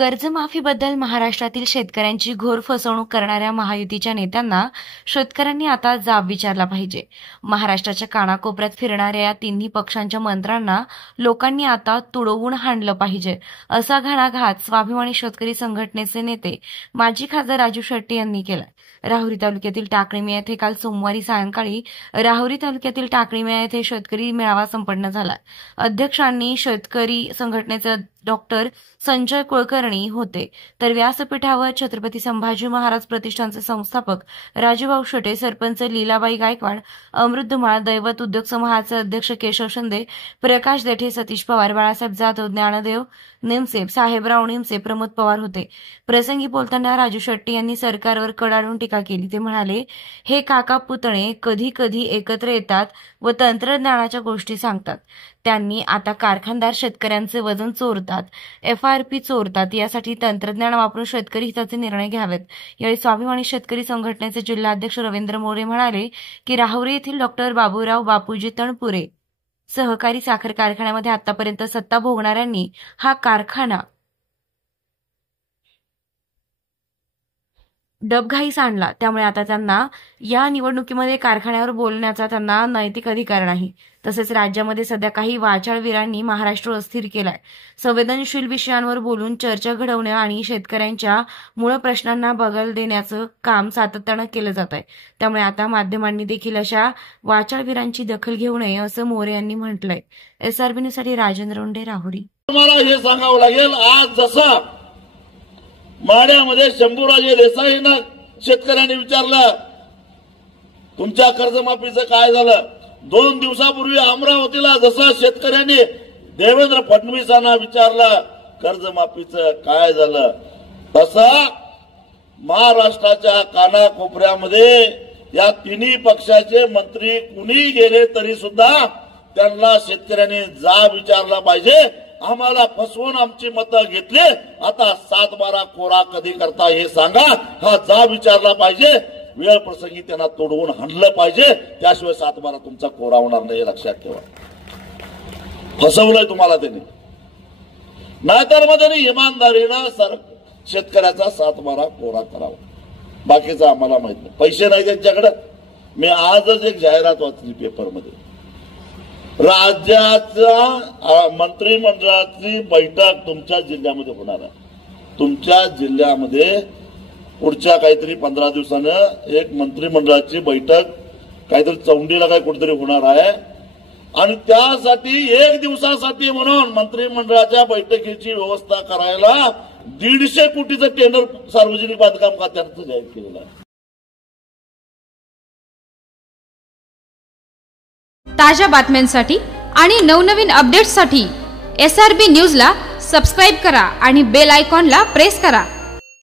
कर्जमाफीबद्दल महाराष्ट्रातील शेतकऱ्यांची घोर फसवणूक करणाऱ्या महायुतीच्या नेत्यांना शेतकऱ्यांनी आता जाब विचारला पाहिजे। महाराष्ट्राच्या कानाकोपऱ्यात फिरणाऱ्या या तिन्ही पक्षांच्या मंत्र्यांना लोकांनी आता तुडवून हाणलं पाहिजे, असा घणाघात स्वाभिमानी शेतकरी संघटनेचे नेते माजी खासदार राजू शेट्टी यांनी केला। राहुरी तालुक्यातील टाकळीमेळा येथे काल सोमवारी सायंकाळी राहुरी तालुक्यातील टाकळीमेळा येथे शेतकरी मेळावा संपन्न झाला। अध्यक्षांनी शेतकरी संघटनेचे डॉक्टर संजय कुलकर्णी होते, तर व्यासपीठावर छत्रपती संभाजी महाराज प्रतिष्ठानचे संस्थापक राजूभाऊ शेटे, सरपंच लीलाबाई गायकवाड, अमृत धुमाळ, दैवत उद्योग समूहाचे अध्यक्ष केशव शिंदे, प्रकाश देठे, सतीश पवार, बाळासाहेब जाधव, ज्ञानदेव निमसे, साहेबराव निमसे, प्रमोद पवार होते। प्रसंगी बोलताना राजू शेट्टी यांनी सरकारवर कडाडून टीका केली। ते म्हणाले, हे काका पुतणे कधी कधी एकत्र येतात व तंत्रज्ञानाच्या गोष्टी सांगतात। त्यांनी आता कारखानदार शेतकऱ्यांचे वजन चोरतात, FRP चोरतात, यासाठी तंत्रज्ञान वापरून शेतकरी हिताचे निर्णय घ्यावेत। यावेळी स्वाभिमानी शेतकरी संघटनेचे जिल्हाध्यक्ष रवींद्र मोरे म्हणाले की राहुरी येथील डॉक्टर बाबूराव बापूजी तणपुरे सहकारी साखर कारखान्यामध्ये आतापर्यंत सत्ता भोगणाऱ्यांनी हा कारखाना डबघाईस आणला, त्यामुळे आता त्यांना या निवडणुकीमध्ये कारखान्यावर बोलण्याचा त्यांना नैतिक अधिकार नाही। तसेच राज्यामध्ये सध्या काही वाचाळवीरांनी महाराष्ट्र अस्थिर केलाय। संवेदनशील विषयांवर बोलून चर्चा घडवणे आणि शेतकऱ्यांच्या मूळ प्रश्नांना बगल देण्याचं काम सातत्यानं केलं जात आहे। त्यामुळे आता माध्यमांनी देखील अशा वाचाळवीरांची दखल घेऊ नये, असं मोरे यांनी म्हटलंय। SRB न्यूजसाठी राजेंद्र उंडे, राहुरी। तुम्हाला हे सांगावं लागेल, आज जसा माड्यामध्ये शंभूराजे देसाईंना शेतकऱ्यांनी विचारलं तुमच्या कर्जमाफीचं काय झालं। 2 दिवसापूर्वी अमरावतीला जसा शेतकऱ्यांनी देवेंद्र फडणवीसांना विचारलं कर्जमाफीचं काय झालं, तसा महाराष्ट्राच्या कानाकोपऱ्यामध्ये या तिन्ही पक्षाचे मंत्री कुणी गेले तरी सुद्धा त्यांना शेतकऱ्यांनी जाब विचारला पाहिजे। आम्हाला फसवून आमची मतं घेतली, आता 7-12 कोरा कधी करता हे सांगा, हा जाब विचारला पाहिजे। वेळ प्रसंगी त्यांना तोडवून हाणलं पाहिजे, त्याशिवाय 7-12 तुमचा कोरा होणार नाही, लक्षात ठेवा। फसवलंय तुम्हाला त्यांनी, नाहीतर मग त्यांनी इमानदारीनं शेतकऱ्याचा 7-12 कोरा करावा, बाकीचं आम्हाला माहित नाही। पैसे नाही त्यांच्याकडे। मी आजच एक जाहिरात वाचली पेपरमध्ये, राज्याच्या मंत्रिमंडळाची बैठक तुमच्या जिल्ह्यामध्ये होणार आहे। तुमच्या जिल्ह्यामध्ये पुढच्या काहीतरी 15 दिवसानं एक मंत्रिमंडळाची बैठक काहीतरी चौंडीला काय कुठेतरी होणार आहे, आणि त्यासाठी 1 दिवसासाठी म्हणून मंत्रिमंडळाच्या बैठकीची व्यवस्था करायला 150 कोटीचं टेंडर सार्वजनिक बांधकाम खात्यानं जाहीर केलेलं आहे। ताज्या बातम्यांसाठी आणि नवनवीन अपडेट्ससाठी SRB न्यूजला सबस्क्राईब करा आणि बेल आयकॉनला प्रेस करा।